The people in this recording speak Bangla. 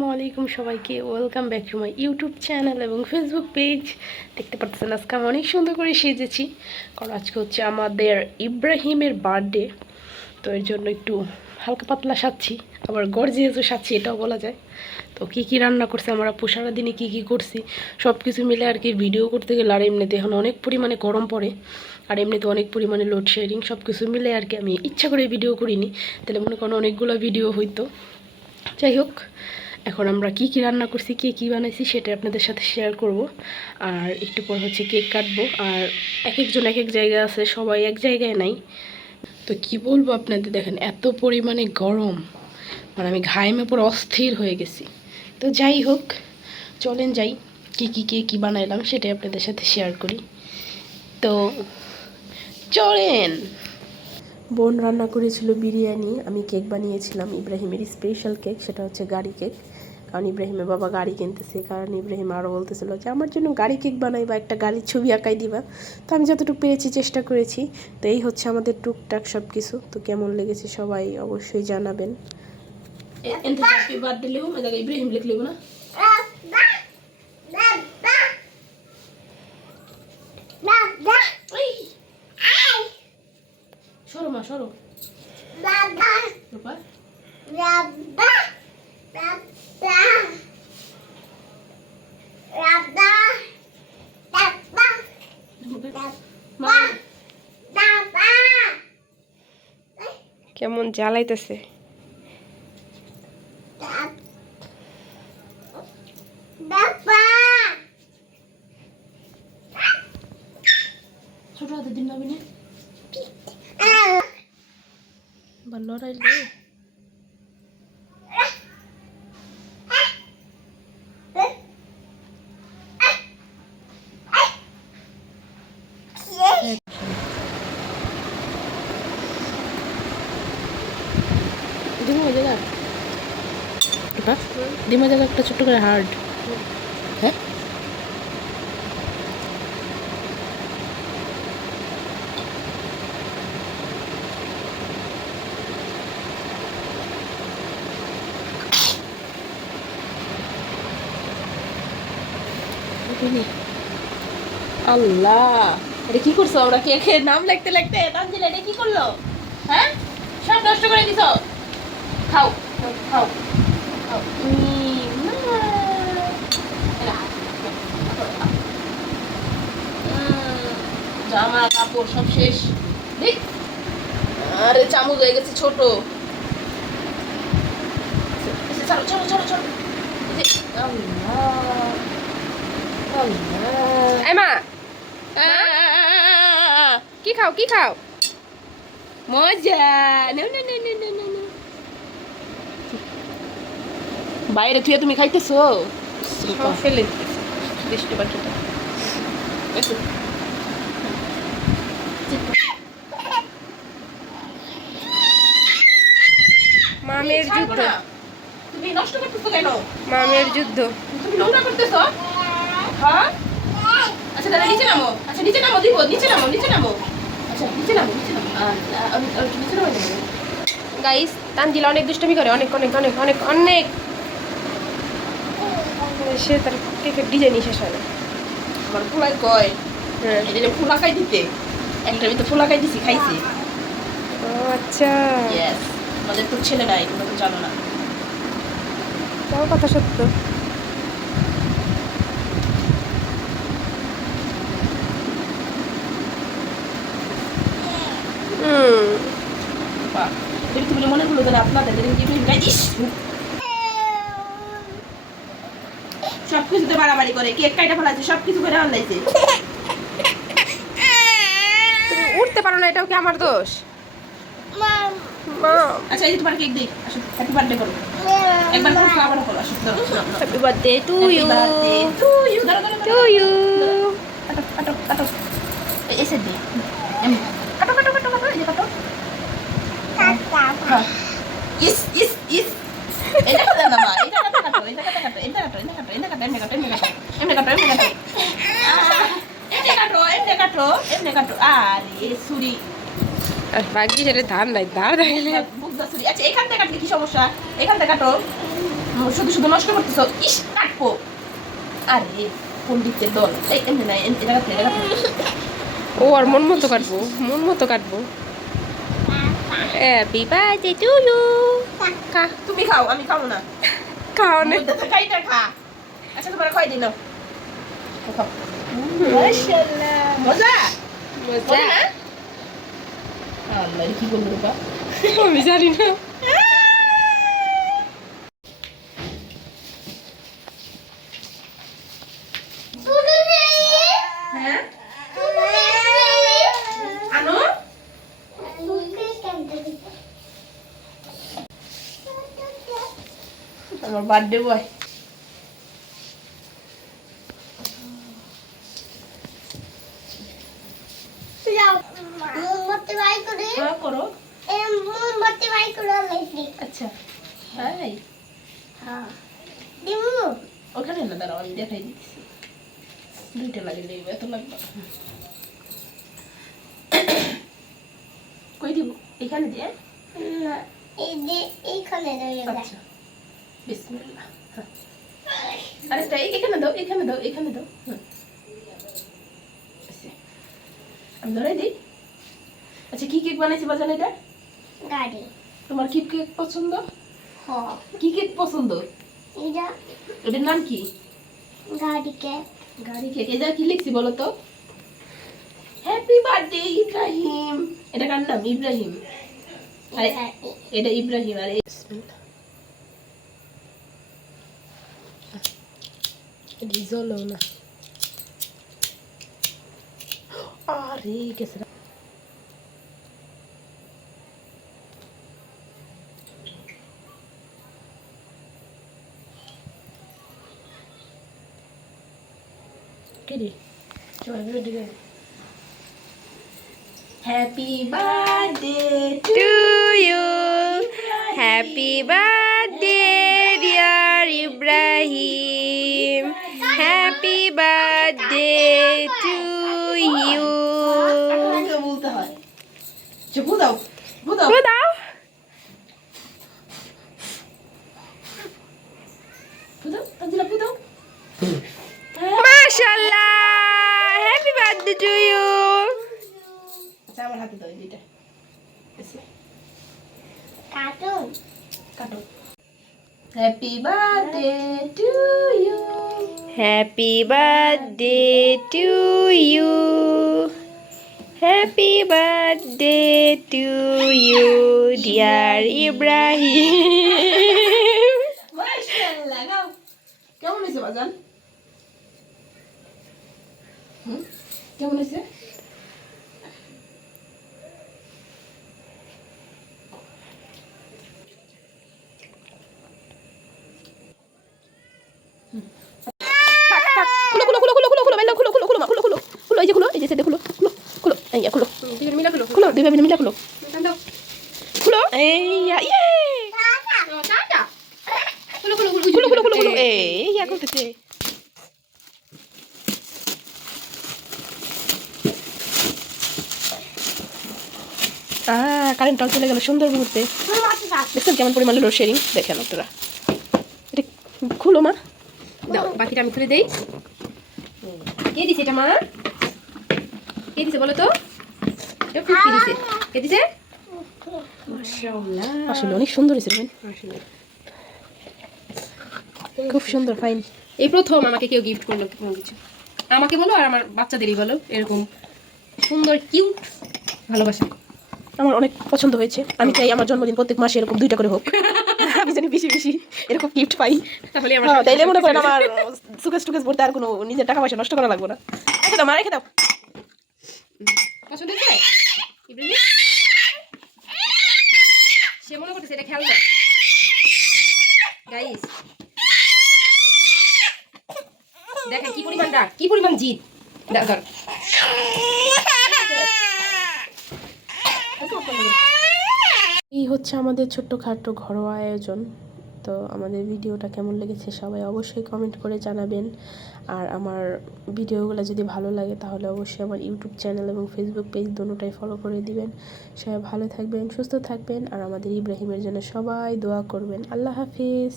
আসসালামু আলাইকুম সবাইকে, welcome back to my YouTube channel এবং ফেসবুক পেজ। দেখতে পাচ্ছেন আজকে আমি অনেক সুন্দর করে সেজেছি, কারণ আজকে হচ্ছে আমাদের ইব্রাহিমের বার্থডে। তো এর জন্য একটু হালকা পাতলা সাজছি, আবার গর্জিয়াসও সাজছি এটাও বলা যায়। তো কী কী রান্না করছে আমরা সারাদিনে কী কী করছি সব কিছু মিলে আর কি ভিডিও করতে গেলে, আর এমনিতে এখন অনেক পরিমাণে গরম পড়ে, আর এমনিতে অনেক পরিমাণে লোডশেডিং, সব কিছু মিলে আর কি আমি ইচ্ছা করে ভিডিও করিনি, তাহলে মনে করেন অনেকগুলো ভিডিও হইতো। যাই হোক, এখন আমরা কি কি রান্না করছি, কে কী বানাইছি সেটা আপনাদের সাথে শেয়ার করব। আর একটু পর হচ্ছে কেক কাটবো। আর এক একজন এক এক জায়গায় আছে, সবাই এক জায়গায় নাই। তো কি বলবো আপনাদের, দেখেন এত পরিমাণে গরম, মানে আমি ঘামে পুরো অস্থির হয়ে গেছি। তো যাই হোক, চলেন যাই, কে কী বানাইলাম সেটাই আপনাদের সাথে শেয়ার করি। তো চলেন। বোন রান্না করেছিল বিরিয়ানি, আমি কেক বানিয়েছিলাম ইব্রাহিমের স্পেশাল কেক, সেটা হচ্ছে গাড়ি কেক। কারণ ইব্রাহিমের বাবা গাড়ি কিনতেছে, কারণ ইব্রাহিম আরও বলতেছিল যে আমার জন্য গাড়ি কেক বানাই বা একটা গাড়ির ছবি আঁকাই দিবা। তো আমি যতটুকু পেরেছি চেষ্টা করেছি। তো এই হচ্ছে আমাদের টুকটাক সব কিছু। তো কেমন লেগেছে সবাই অবশ্যই জানাবেন। ইব্রাহিম লিখলেব না, সরো মা সরো। কেমন জ্বালাইতেছে। ছোট হাতে দিন নাবি না বা লড়াইলে ডিমা জায়গা একটা ছোট্ট করে হার্ড। হ্যাঁ, আল্লাহ, এটা কি করছো? আমরা কেকের নাম লিখতে লিখতে তানজিলা এটা কি করলো? হ্যাঁ, সব নষ্ট করে দিছো। খাও খাও খাও। জামা কাপড় সব শেষ। দেখ, আরে চামচ হয়ে গেছে ছোট। চলো চলো চলো চলো। এমা কি খাও কি খাও? মজা। বাইরে তুই তুমি খাইতেছো? সব ফেলে দৃষ্টি পাখিটা মামের যুদ্ধ। তুমি নষ্ট করতেছো কেন? মামের যুদ্ধ। তুমি নোংরা করতেছো? হ্যাঁ, আচ্ছা দাদা নিচে নামো। আচ্ছা নিচে নামো, দিব নিচে নামো, নিচে নামো। আচ্ছা নিচে নামো, নিচে নামো। নিচে নামো। গাইস, তানজিলা অনেক দুষ্টুমি করে, অনেক অনেক অনেক অনেক অনেক। সে তার কেকের ডিজাইনই শেষ হয় না। আমার ফুলাই কয়, হ্যাঁ, এটা ফুলাকাই দিতে, একটা আমি তো ফুলাকাই দিছি, খাইছি। ও আচ্ছা, ইয়েস, আমাদের তো ছেলে নাই, তোমরা তো জানো না। তাও কথা সত্য। বাহ, এটা তুমি মনে করলো যে আপনাদের সব কিছুতে বাড়াবাড়ি করে, কেক কাইটা ফেলাইছে, সব কিছু করে আনলাইছে। তুমি উঠতে পারো না, এটাও কি আমার দোষ? আচ্ছা এই যে তোমার কেক দেই, আসো হ্যাপি বার্থডে করো। একবার করো, আবার করো, আসো ধরো। Happy birthday to you, to you, ধরো ধরো টু ইউ। কাটো কাটো কাটো, এসে দে কাটো কাটো কাটো কাটো, এই যে কাটো। ইস ইস ইস, এটা কাটো না মা, এটা কাটো কাটো, এটা কাটো কাটো, এটা কাটো, এটা কাটো, এটা কাটো, এমনি কাটো, এমনি কাটো, এমনি কাটো, এমনি কাটো, এমনি কাটো, এমনি কাটো, এমনি কাটো। আরে ছুরি, আর বাকি যেটা ধান নাই, ধার দেখলে বুঝতে ছুরি। আচ্ছা এখান থেকে কাটলে কি সমস্যা? এখান থেকে কাটো। শুধু শুধু নষ্ট করতেছ। ইস কাটবো। আরে পণ্ডিতের দল। এই এমনি না এটা কাটতে এটা কাটতে। ও আর মন মতো কাটবো, মন মতো কাটবো। Happy birthday to you. খা, তুমি খাও আমি খাবো না। খাও না। মধ্যে তো খাইটা খা। আচ্ছা তোমার খাই দিন নাও। খাও। মাশাআল্লাহ। মজা? মজা। না? আল্লাহ কি বলবো বাবা? আমি জানি না। হ্যাঁ? আনো? আমার বার্থডে বয়। হ্যাঁ করো। আচ্ছা তাই ওখানে না দাঁড়াও আমি দেখাই দিচ্ছি। দুইটা লাগে দেবো এত লাগবে না। কই দিব এখানে দিয়ে আচ্ছা বিসমিল্লাহ। হ্যাঁ। আরেকটা এখানে দাও এখানে দাও এখানে দাও। হুম। আচ্ছা, আমি ধরাই দিই। আচ্ছা কি কেক বানাইছি বাজান এটা? তোমার কি কেক পছন্দ? কি কেক পছন্দ? এটার নাম কি? গাড়ি কেক। এটা কি লিখছি বলো তো? Happy birthday Ibrahim. এটা কার নাম? ইব্রাহিম। আরে এটা ইব্রাহিম আরে বিসমিল্লাহ। এটা জ্বলো না। আরে গেছে না। কে রে? সবাই মিলে দিকে। Happy birthday to to you. Happy birthday dear Ibrahim. Happy birthday to you. বলতে হয়। চুপু দাও দাও দাও। দাও তাজিলা দাও। মাশাআল্লাহ। Happy birthday to you. আচ্ছা আমার হাতে দাও এই দুইটা। এসে কাটো। Happy birthday to you. Happy birthday to you. Happy birthday to you dear Ibrahim. মাশাআল্লাহ গাও। কেমন হয়েছে বাজান? কেমন হয়েছে? খুলো খুলো খুলো খুলো খুলো খুলো মেলা খুলো খুলো খুলো মা খুলো খুলো খুলো এই যে খুলো এই যে সেটা খুলো খুলো খুলো এই খুলো দুজন মিলা খুলো। খুলো দুই ভাই মিলে খুলো দাও। খুলো এই ইয়ে খুলো খুলো খুলো খুলো খুলো খুলো খুলো এই করতেছে কারেন্টটাও চলে গেল সুন্দর মুহূর্তে। দেখছেন কেমন পরিমাণে লোডশেডিং? দেখেন আপনারা। এটা খুলো মা। দাও বাকিটা আমি খুলে দেই। কে দিছে এটা মা? কে দিছে বলো তো? এটা খুব কে দিছে? কে দিছে? মাশাআল্লাহ। আসলে অনেক সুন্দর হয়েছে রুবেন, মাশাআল্লাহ। খুব সুন্দর ফাইন। এই প্রথম আমাকে কেউ গিফট করলো কোনো কিছু। আমাকে বলো আর আমার বাচ্চাদেরই বলো এরকম সুন্দর কিউট ভালোবাসা। আমার অনেক পছন্দ হয়েছে। আমি চাই আমার জন্মদিন প্রত্যেক মাসে এরকম 2টা করে হোক। আমি জানি বেশি বেশি এরকম গিফট পাই। তাহলে আমার তাইলে মনে করেন আমার সুকেস টুকেস ভরতে আর কোনো নিজের টাকা পয়সা নষ্ট করা লাগবে না। রেখে দাও মা, রেখে দাও। পছন্দ হয়েছে ইব্রাহিম? সে মনে করতেছে এটা খেলনা। গাইস দেখেন কি পরিমাণ রাগ, কি পরিমাণ জিদ। দেখো এই হচ্ছে আমাদের ছোট্টখাটো ঘরোয়া আয়োজন। তো আমাদের ভিডিওটা কেমন লেগেছে সবাই অবশ্যই কমেন্ট করে জানাবেন। আর আমার ভিডিওগুলো যদি ভালো লাগে তাহলে অবশ্যই আমার ইউটিউব চ্যানেল এবং ফেসবুক পেজ দুটোটাই ফলো করে দিবেন। সবাই ভালো থাকবেন, সুস্থ থাকবেন, আর আমাদের ইব্রাহিমের জন্য সবাই দোয়া করবেন। আল্লাহ হাফিজ।